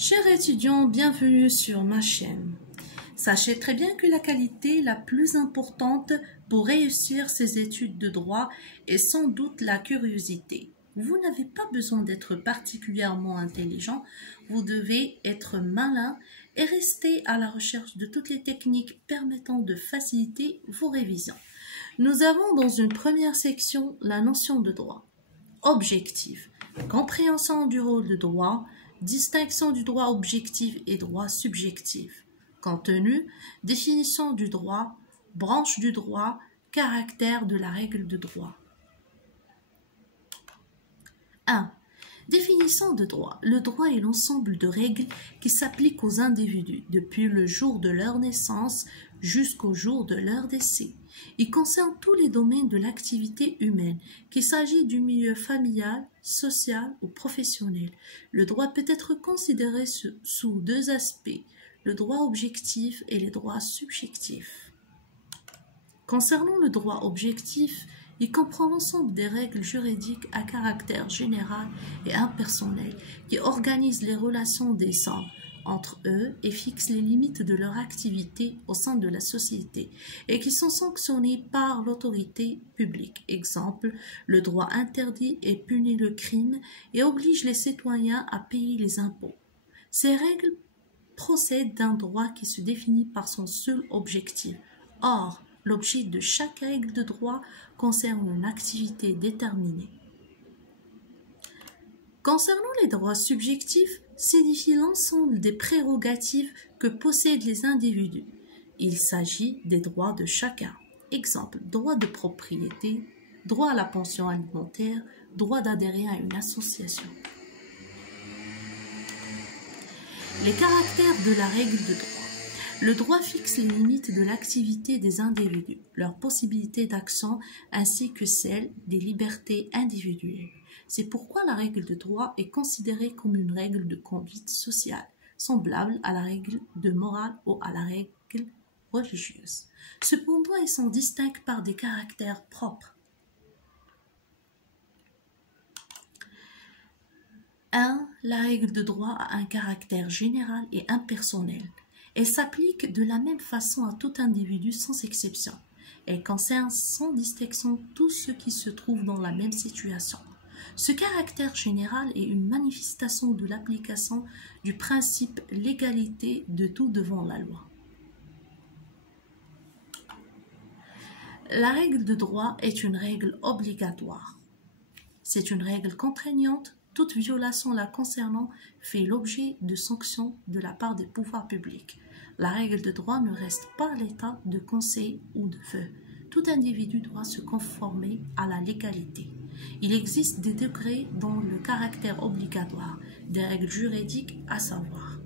Chers étudiants, bienvenue sur ma chaîne. Sachez très bien que la qualité la plus importante pour réussir ses études de droit est sans doute la curiosité. Vous n'avez pas besoin d'être particulièrement intelligent, vous devez être malin et rester à la recherche de toutes les techniques permettant de faciliter vos révisions. Nous avons dans une première section la notion de droit. Objectif, compréhension du rôle de droit, distinction du droit objectif et droit subjectif. Contenu, définition du droit, branche du droit, caractère de la règle de droit. 1. Définition de droit. Le droit est l'ensemble de règles qui s'appliquent aux individus depuis le jour de leur naissance jusqu'au jour de leur décès. Il concerne tous les domaines de l'activité humaine, qu'il s'agit du milieu familial, social ou professionnel. Le droit peut être considéré sous deux aspects, le droit objectif et les droits subjectifs. Concernant le droit objectif, il comprend l'ensemble des règles juridiques à caractère général et impersonnel qui organisent les relations des hommes entre eux et fixent les limites de leur activité au sein de la société et qui sont sanctionnées par l'autorité publique. Exemple, le droit interdit et punit le crime et oblige les citoyens à payer les impôts. Ces règles procèdent d'un droit qui se définit par son seul objectif. Or, l'objet de chaque règle de droit concerne une activité déterminée. Concernant les droits subjectifs, signifie l'ensemble des prérogatives que possèdent les individus. Il s'agit des droits de chacun. Exemple, droit de propriété, droit à la pension alimentaire, droit d'adhérer à une association. Les caractères de la règle de droit. Le droit fixe les limites de l'activité des individus, leurs possibilités d'action ainsi que celles des libertés individuelles. C'est pourquoi la règle de droit est considérée comme une règle de conduite sociale, semblable à la règle de morale ou à la règle religieuse. Cependant, elles sont distinctes par des caractères propres. 1. La règle de droit a un caractère général et impersonnel. Elle s'applique de la même façon à tout individu sans exception. Elle concerne sans distinction tous ceux qui se trouvent dans la même situation. Ce caractère général est une manifestation de l'application du principe l'égalité de tout devant la loi. La règle de droit est une règle obligatoire. C'est une règle contraignante. Toute violation la concernant fait l'objet de sanctions de la part des pouvoirs publics. La règle de droit ne reste pas à l'état de conseil ou de vœu. Tout individu doit se conformer à la légalité. Il existe des degrés dans le caractère obligatoire, des règles juridiques à savoir.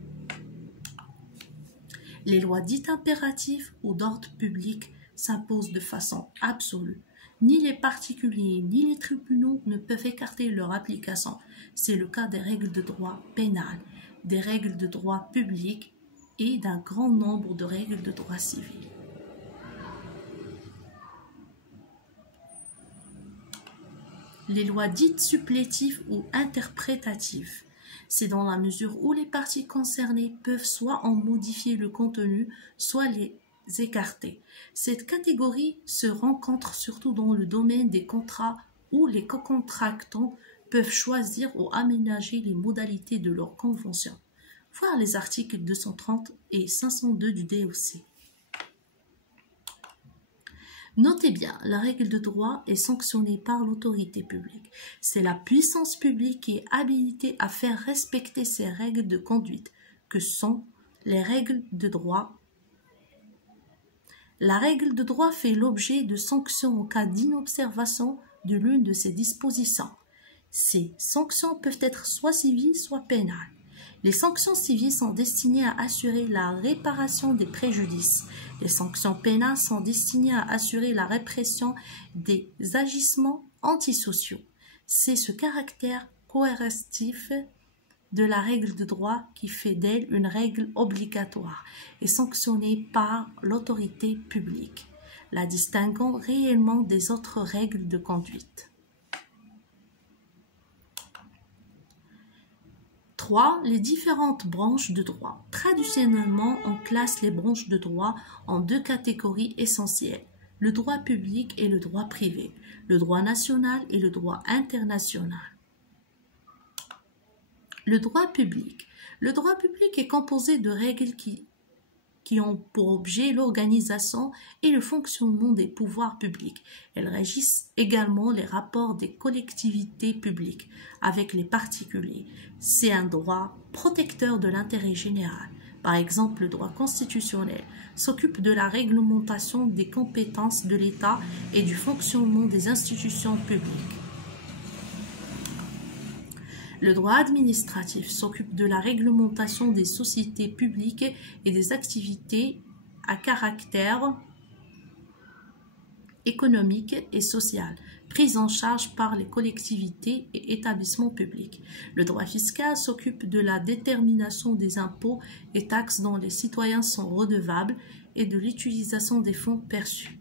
Les lois dites impératives ou d'ordre public s'imposent de façon absolue. Ni les particuliers ni les tribunaux ne peuvent écarter leur application. C'est le cas des règles de droit pénal, des règles de droit public et d'un grand nombre de règles de droit civil. Les lois dites supplétives ou interprétatives. C'est dans la mesure où les parties concernées peuvent soit en modifier le contenu, soit les écarter. Cette catégorie se rencontre surtout dans le domaine des contrats où les co-contractants peuvent choisir ou aménager les modalités de leur convention. Voir les articles 230 et 502 du DOC. Notez bien, la règle de droit est sanctionnée par l'autorité publique. C'est la puissance publique qui est habilitée à faire respecter ces règles de conduite, que sont les règles de droit. La règle de droit fait l'objet de sanctions en cas d'inobservation de l'une de ces dispositions. Ces sanctions peuvent être soit civiles, soit pénales. Les sanctions civiles sont destinées à assurer la réparation des préjudices. Les sanctions pénales sont destinées à assurer la répression des agissements antisociaux. C'est ce caractère coercitif de la règle de droit qui fait d'elle une règle obligatoire et sanctionnée par l'autorité publique, la distinguant réellement des autres règles de conduite. 3. Les différentes branches de droit. Traditionnellement, on classe les branches de droit en deux catégories essentielles, le droit public et le droit privé, le droit national et le droit international. Le droit public. Le droit public est composé de règles qui ont pour objet l'organisation et le fonctionnement des pouvoirs publics. Elles régissent également les rapports des collectivités publiques avec les particuliers. C'est un droit protecteur de l'intérêt général. Par exemple, le droit constitutionnel s'occupe de la réglementation des compétences de l'État et du fonctionnement des institutions publiques. Le droit administratif s'occupe de la réglementation des sociétés publiques et des activités à caractère économique et social, prises en charge par les collectivités et établissements publics. Le droit fiscal s'occupe de la détermination des impôts et taxes dont les citoyens sont redevables et de l'utilisation des fonds perçus.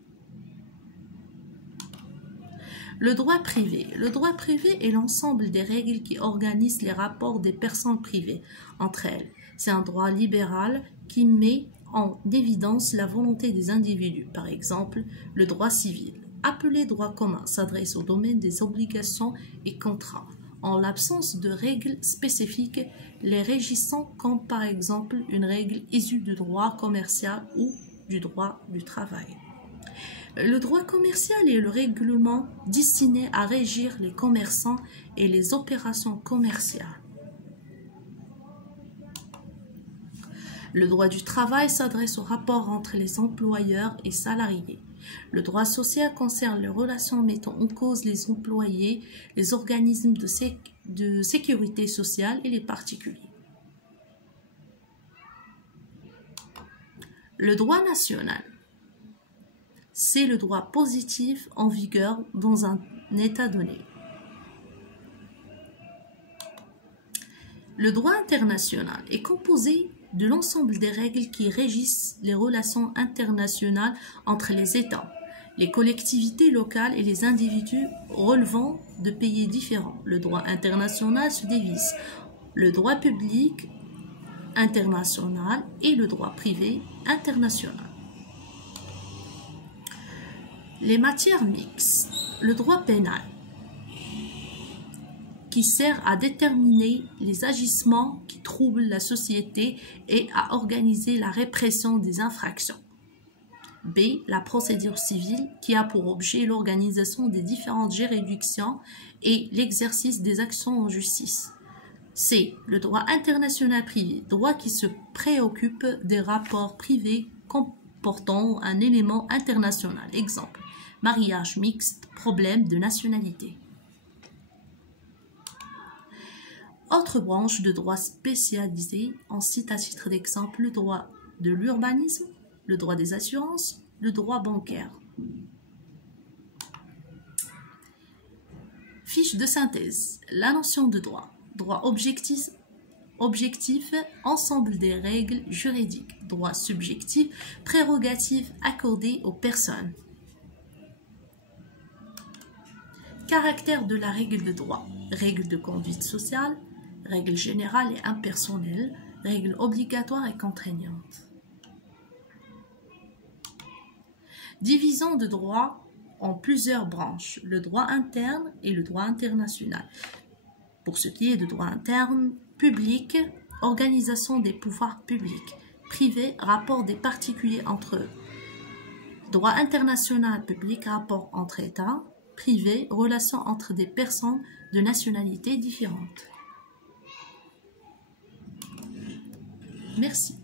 Le droit privé. Le droit privé est l'ensemble des règles qui organisent les rapports des personnes privées entre elles. C'est un droit libéral qui met en évidence la volonté des individus. Par exemple, le droit civil, appelé droit commun, s'adresse au domaine des obligations et contrats, en l'absence de règles spécifiques les régissant, comme par exemple une règle issue du droit commercial ou du droit du travail. Le droit commercial est le règlement destiné à régir les commerçants et les opérations commerciales. Le droit du travail s'adresse au rapport entre les employeurs et salariés. Le droit social concerne les relations mettant en cause les employés, les organismes de sécurité sociale et les particuliers. Le droit national. C'est le droit positif en vigueur dans un État donné. Le droit international est composé de l'ensemble des règles qui régissent les relations internationales entre les États, les collectivités locales et les individus relevant de pays différents. Le droit international se divise le droit public international et le droit privé international. Les matières mixtes. Le droit pénal, qui sert à déterminer les agissements qui troublent la société et à organiser la répression des infractions. B. La procédure civile, qui a pour objet l'organisation des différentes juridictions et l'exercice des actions en justice. C. Le droit international privé, droit qui se préoccupe des rapports privés comportant un élément international. Exemple, mariage mixte, problème de nationalité. Autre branche de droit spécialisé, on cite à titre d'exemple le droit de l'urbanisme, le droit des assurances, le droit bancaire. Fiche de synthèse. La notion de droit. Droit objectif, ensemble des règles juridiques. Droit subjectif, prérogatives accordées aux personnes. Caractère de la règle de droit. Règle de conduite sociale, règle générale et impersonnelle, règle obligatoire et contraignante. Division de droit en plusieurs branches, le droit interne et le droit international. Pour ce qui est de droit interne, public, organisation des pouvoirs publics, privé, rapport des particuliers entre eux. Droit international, public, rapport entre États, privé, relations entre des personnes de nationalités différentes. Merci.